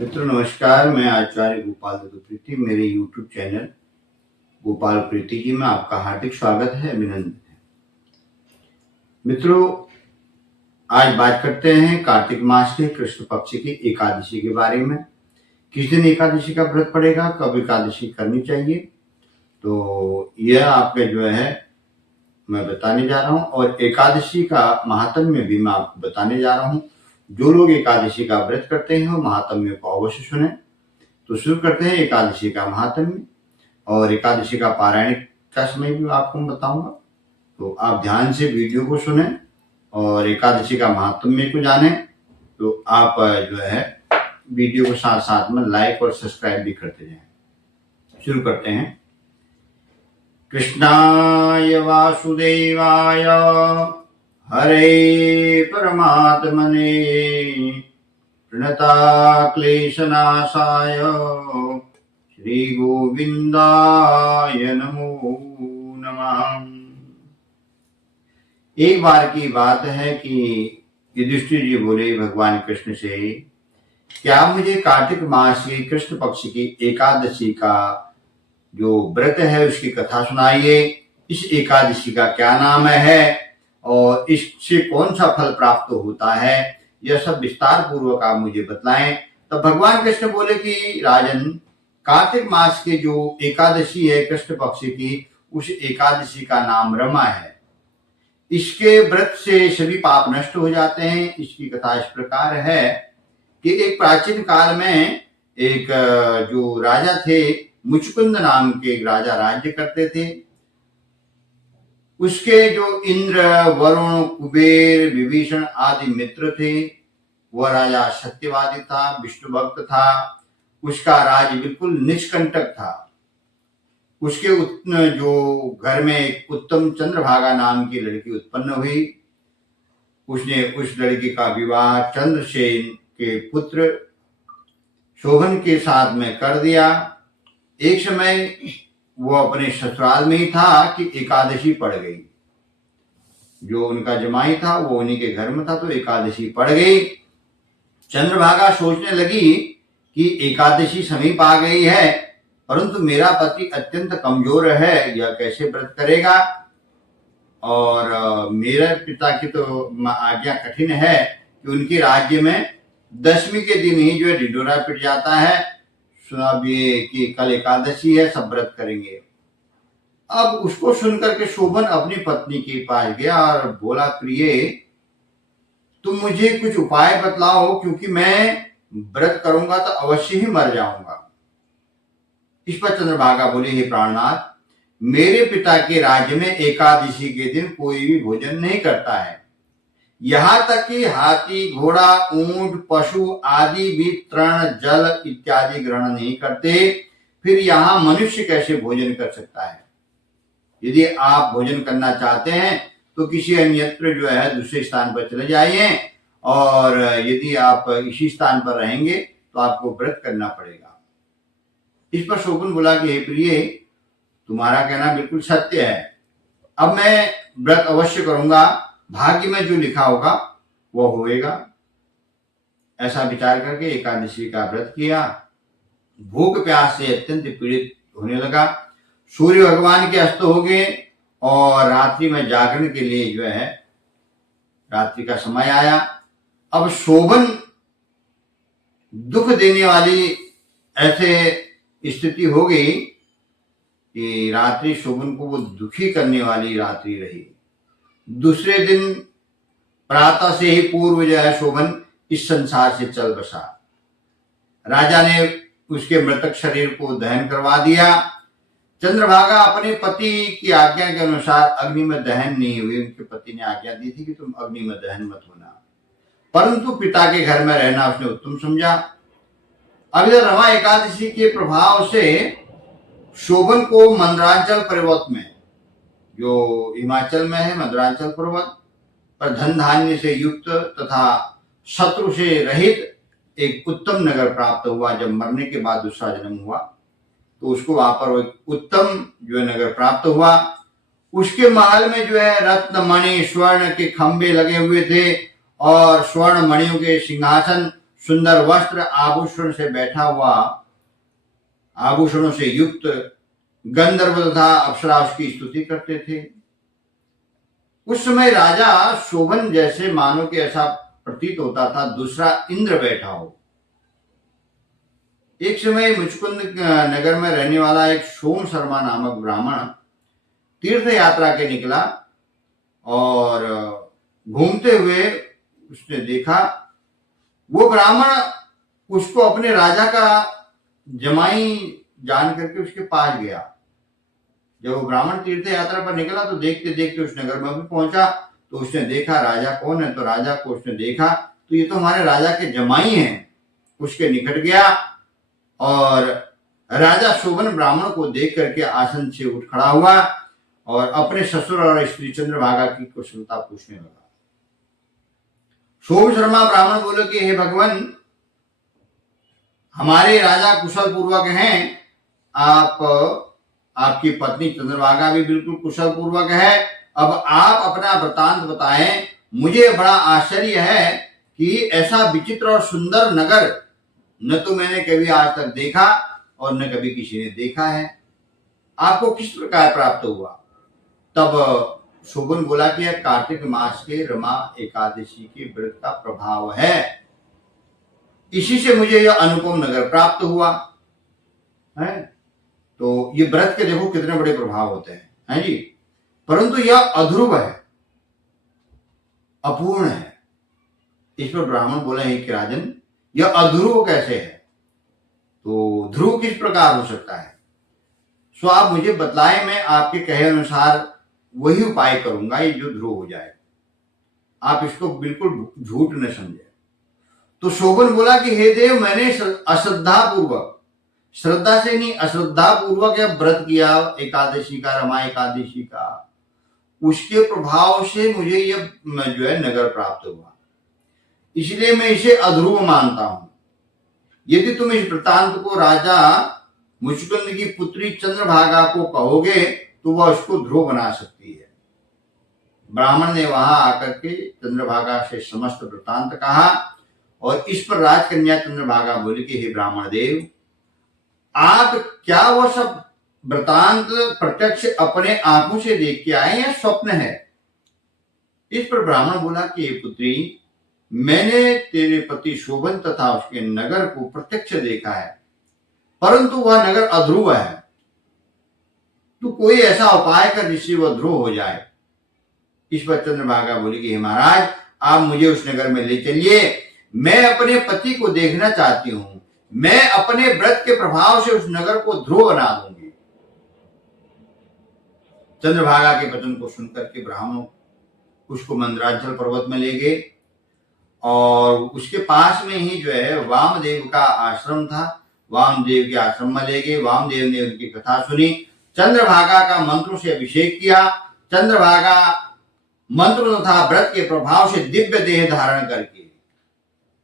मित्रों नमस्कार, मैं आचार्य गोपाल दत्तप्रीति। मेरे YouTube चैनल गोपाल प्रीति जी में आपका हार्दिक स्वागत है, अभिनंदन है। मित्रों, आज बात करते हैं कार्तिक मास के कृष्ण पक्ष की एकादशी के बारे में। किस दिन एकादशी का व्रत पड़ेगा, कब एकादशी करनी चाहिए, तो यह आपके मैं बताने जा रहा हूँ। और एकादशी का महात्म्य भी मैं आपको बताने जा रहा हूँ। जो लोग एकादशी का व्रत करते हैं वो महात्म्य को अवश्य सुने। तो शुरू करते हैं एकादशी का महात्म्य, और एकादशी का पारायण का समय भी आपको बताऊंगा। तो आप ध्यान से वीडियो को सुने और एकादशी का महात्म्य को जाने। तो आप वीडियो को साथ साथ में लाइक और सब्सक्राइब भी करते जाएं। शुरू करते हैं। कृष्णाय वासुदेवाय हरे परमात्मने प्रणता क्लेशनाशाय श्री गोविंदाय नमो नमः। एक बार की बात है कि युधिष्ठिर जी बोले भगवान कृष्ण से, क्या मुझे कार्तिक मास की कृष्ण पक्ष की एकादशी का जो व्रत है उसकी कथा सुनाइए। इस एकादशी का क्या नाम है और इससे कौन सा फल प्राप्त होता है, यह सब विस्तार पूर्वक आप मुझे बतलाएं। तब भगवान कृष्ण बोले कि राजन, कार्तिक मास के जो एकादशी है कृष्ण पक्ष की, उस एकादशी का नाम रमा है। इसके व्रत से सभी पाप नष्ट हो जाते हैं। इसकी कथा इस प्रकार है कि एक प्राचीन काल में एक जो राजा थे, मुचकुंद नाम के एक राजा राज्य करते थे। उसके जो इंद्र, वरुण, कुबेर, विभीषण आदि मित्र थे, वह राजा सत्यवादी था, विष्णु भक्त था। उसका राज्य बिल्कुल निष्कंटक था। उसके जो घर में एक उत्तम चंद्रभागा नाम की लड़की उत्पन्न हुई। उसने उस लड़की का विवाह चंद्रसेन के पुत्र शोभन के साथ में कर दिया। एक समय वो अपने ससुराल में ही था कि एकादशी पड़ गई। जो उनका जमाई था वो उन्हीं के घर में था, तो एकादशी पड़ गई। चंद्रभागा सोचने लगी कि एकादशी समीप आ गई है, परंतु मेरा पति अत्यंत कमजोर है, यह कैसे व्रत करेगा। और मेरे पिता की तो आज्ञा कठिन है कि उनके राज्य में दशमी के दिन ही ढिंढोरा पिट जाता है, सुना भी कि कल एकादशी है, सब व्रत करेंगे। अब उसको सुनकर के शोभन अपनी पत्नी के पास गया और बोला, प्रिय, तुम मुझे कुछ उपाय बतलाओ, क्योंकि मैं व्रत करूंगा तो अवश्य ही मर जाऊंगा। इस पर चंद्रभागा बोले, हे प्राणनाथ, मेरे पिता के राज्य में एकादशी के दिन कोई भी भोजन नहीं करता है। यहाँ तक कि हाथी, घोड़ा, ऊंट, पशु आदि भी तृण, जल इत्यादि ग्रहण नहीं करते। फिर यहाँ मनुष्य कैसे भोजन कर सकता है। यदि आप भोजन करना चाहते हैं तो किसी अन्यत्र दूसरे स्थान पर चले जाइए, और यदि आप इसी स्थान पर रहेंगे तो आपको व्रत करना पड़ेगा। इस पर शोभन बोला कि हे प्रिय, तुम्हारा कहना बिल्कुल सत्य है। अब मैं व्रत अवश्य करूंगा, भाग्य में जो लिखा होगा वो होएगा। ऐसा विचार करके एकादशी का व्रत किया। भूख प्यास से अत्यंत पीड़ित होने लगा। सूर्य भगवान के अस्त हो गए और रात्रि में जागरण के लिए रात्रि का समय आया। अब शोभन दुख देने वाली ऐसे स्थिति हो गई कि रात्रि शोभन को वो दुखी करने वाली रात्रि रही। दूसरे दिन प्रातः से ही पूर्व शोभन इस संसार से चल बसा। राजा ने उसके मृतक शरीर को दहन करवा दिया। चंद्रभागा अपने पति की आज्ञा के अनुसार अग्नि में दहन नहीं हुई। उनके पति ने आज्ञा दी थी कि तुम अग्नि में दहन मत होना, परंतु पिता के घर में रहना उसने उत्तम समझा। अब इधर रमा एकादशी के प्रभाव से शोभन को मंदरांचल पर्वत में, जो हिमाचल में है, मंदरांचल पर्वत पर धन धान्य से युक्त तथा शत्रु से रहित एक उत्तम नगर प्राप्त हुआ। जब मरने के बाद दूसरा जन्म हुआ तो उसको वहां पर उत्तम नगर प्राप्त हुआ। उसके महल में रत्न मणि स्वर्ण के खंभे लगे हुए थे और स्वर्ण मणियों के सिंहासन सुंदर वस्त्र आभूषण से बैठा हुआ, आभूषणों से युक्त गंधर्व तथा अप्सरा उसकी स्तुति करते थे। उस समय राजा शोभन जैसे मानो कि ऐसा प्रतीत होता था दूसरा इंद्र बैठा हो। एक समय मुचकुंद नगर में रहने वाला एक सोम शर्मा नामक ब्राह्मण तीर्थ यात्रा के निकला और घूमते हुए उसने देखा, वो ब्राह्मण उसको अपने राजा का जमाई जान करके उसके पास गया। जब वो ब्राह्मण तीर्थ यात्रा पर निकला तो देखते देखते उस नगर में भी पहुंचा तो उसने देखा राजा कौन है, तो राजा को उसने देखा तो ये तो हमारे राजा के जमाई हैं। उसके निकट गया और राजा शोभन ब्राह्मण को देख करके आसन से उठ खड़ा हुआ और अपने ससुर और स्त्री चंद्रभागा की कुशलता पूछने लगा। सोम शर्मा ब्राह्मण बोले कि हे भगवान, हमारे राजा कुशल पूर्वक हैं, आपकी पत्नी चंद्रभागा भी बिल्कुल कुशल पूर्वक है। अब आप अपना वृतांत बताएं। मुझे बड़ा आश्चर्य है कि ऐसा विचित्र और सुंदर नगर न तो मैंने कभी आज तक देखा और न कभी किसी ने देखा है। आपको किस प्रकार प्राप्त हुआ? तब शोभन बोला कि यह कार्तिक मास के रमा एकादशी के व्रत का प्रभाव है, इसी से मुझे यह अनुपम नगर प्राप्त हुआ है। तो ये व्रत के देखो कितने बड़े प्रभाव होते हैं जी। परंतु यह अध्रुव है, अपूर्ण है। इस पर ब्राह्मण बोला है कि राजन, यह अध्रुव कैसे है? तो ध्रुव किस प्रकार हो सकता है? सो आप मुझे बतलाएं, मैं आपके कहे अनुसार वही उपाय करूंगा ये जो ध्रुव हो जाए। आप इसको बिल्कुल झूठ न समझे। तो शोभन बोला कि हे देव, मैंने अश्रद्धा पूर्वक, श्रद्धा से नहीं अश्रद्धा पूर्वक यह व्रत किया एकादशी का, रमा एकादशी का, उसके प्रभाव से मुझे यह जो है नगर प्राप्त हुआ, इसलिए मैं इसे अध्रुव मानता हूं। यदि तुम इस वृतांत को राजा मुचकुंद की पुत्री चंद्रभागा को कहोगे तो वह उसको ध्रुव बना सकती है। ब्राह्मण ने वहां आकर के चंद्रभागा से समस्त वृतांत कहा और इस पर राजकन्या चंद्रभागा बोली कि हे ब्राह्मण देव, आप क्या वह सब वृतांत प्रत्यक्ष अपने आंखों से देख के आए या स्वप्न है? इस पर ब्राह्मण बोला कि हे पुत्री, मैंने तेरे पति शोभन तथा उसके नगर को प्रत्यक्ष देखा है, परंतु वह नगर अध्रुव है। तो कोई ऐसा उपाय कर जिससे वह ध्रुव हो जाए। इस पर चंद्रभागा बोली कि हे महाराज, आप मुझे उस नगर में ले चलिए, मैं अपने पति को देखना चाहती हूं। मैं अपने व्रत के प्रभाव से उस नगर को ध्रुव बना दूंगी। चंद्रभागा के वचन को सुनकर के ब्राह्मण उसको मंदराचल पर्वत में ले गए और उसके पास में ही जो है वामदेव का आश्रम था। वामदेव के आश्रम में ले गए। वामदेव ने उनकी कथा सुनी, चंद्रभागा का मंत्रों से अभिषेक किया। चंद्रभागा मंत्र तथा व्रत के प्रभाव से दिव्य देह धारण करके,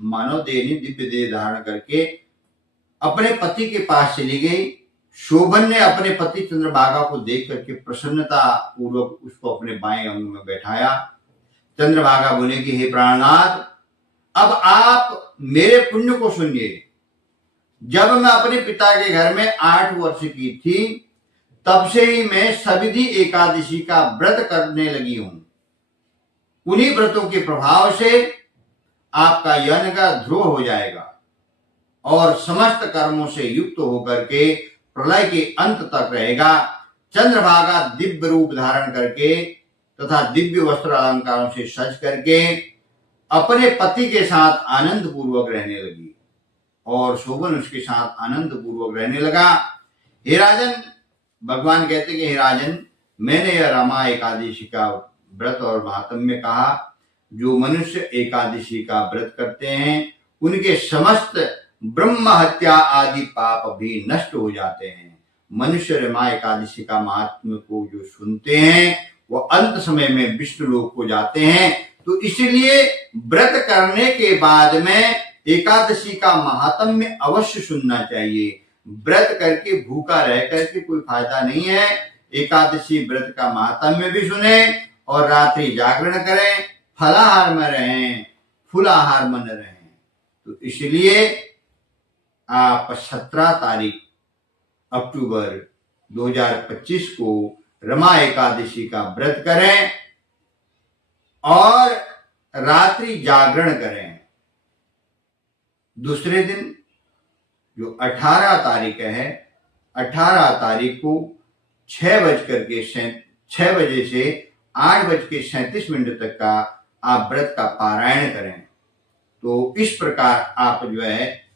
मानव देह नहीं, दिव्य देह धारण करके अपने पति के पास चली गई। शोभन ने अपने पति चंद्रभागा को देख करके प्रसन्नता पूर्वक उसको अपने बाएं अंग में बैठाया। चंद्रभागा बोले कि हे प्राणनाथ, अब आप मेरे पुण्य को सुनिए। जब मैं अपने पिता के घर में 8 वर्ष की थी, तब से ही मैं सविधि एकादशी का व्रत करने लगी हूं। उन्हीं व्रतों के प्रभाव से आपका यह नगर ध्रुव हो जाएगा और समस्त कर्मों से युक्त होकर के प्रलय के अंत तक रहेगा। चंद्रभागा दिव्य रूप धारण करके तथा दिव्य वस्त्र अलंकारों से सज करके अपने पति के साथ आनंद पूर्वक रहने लगी और शोभन उसके साथ आनंद पूर्वक रहने लगा। हे राजन, भगवान कहते कि हे राजन, मैंने यह रमा एकादशी का व्रत और महात्म्य कहा। जो मनुष्य एकादशी का व्रत करते हैं उनके समस्त ब्रह्म हत्या आदि पाप भी नष्ट हो जाते हैं। मनुष्य रमा एकादशी का महात्म्य को जो सुनते हैं वो अंत समय में विष्णु लोक को जाते हैं। तो इसलिए व्रत करने के बाद में एकादशी का महात्म्य अवश्य सुनना चाहिए। व्रत करके भूखा रह करके कोई फायदा नहीं है। एकादशी व्रत का महात्म्य भी सुने और रात्रि जागरण करें, फलाहार में रहें, फूलाहार में न रहें। तो इसलिए आप 17 तारीख अक्टूबर 2025 को रमा एकादशी का व्रत करें और रात्रि जागरण करें। दूसरे दिन जो 18 तारीख है, 18 तारीख को 6 बजे से 8:37 तक का आप व्रत का पारायण करें। तो इस प्रकार आप जो है